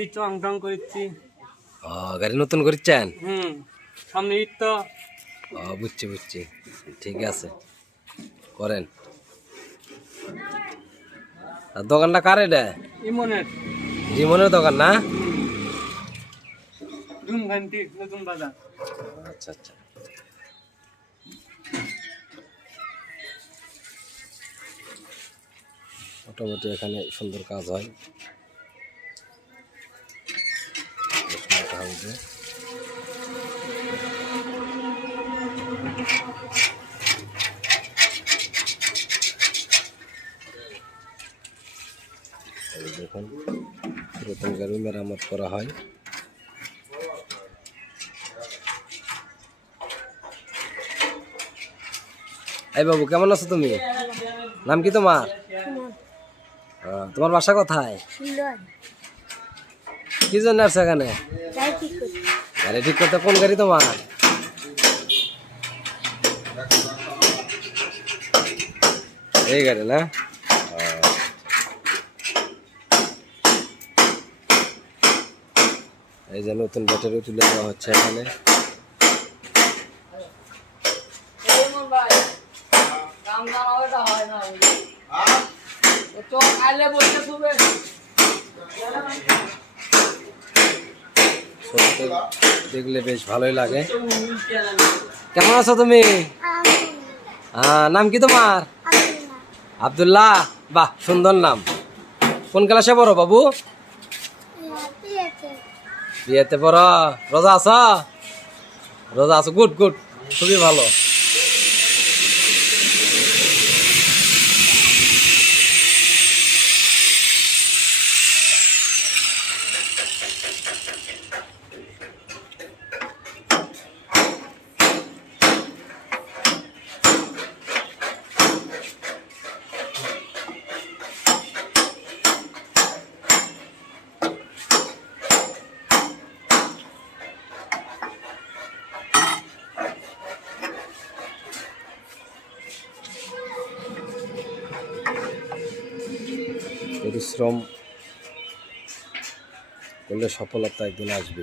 গাড়ি চং টং করছি। গাড়ি নতুন করছেন? সামনে ঈদ তো। বুঝছি বুঝছি, ঠিক আছে করেন। আর দোকানটা কার এটা? ইমনের। রিমনের দোকান না? ধুমঘান্তি নতুন বাজার। আচ্ছা আচ্ছা। মোটামুটি এখানে সুন্দর কাজ হয়। দেখুন পুরাতন গাড়ি মেরামত করা হয়। এই বাবু, কেমন আছো তুমি? নাম কি তোমার? তোমার বাসা কোথায়? কি জন্য আসছো এখানে? গাড়ি ঠিক করতে। কোন গাড়ি তোমার? এই গাড়ি না? এই যে নতুন ব্যাটারি তুলে দেওয়া হচ্ছে এখানে। দেখলে বেশ ভালোই লাগে। কেমন আছো তুমি? নাম কি তোমার? আব্দুল্লাহ। বাহ, সুন্দর নাম। কোন ক্লাসে পড়ো বাবু? বিয়েতে পড়ো। রোজা আছো? রোজা আছো, গুড গুড, খুবই ভালো। পরিশ্রম করলে সফলতা একদিন আসবে।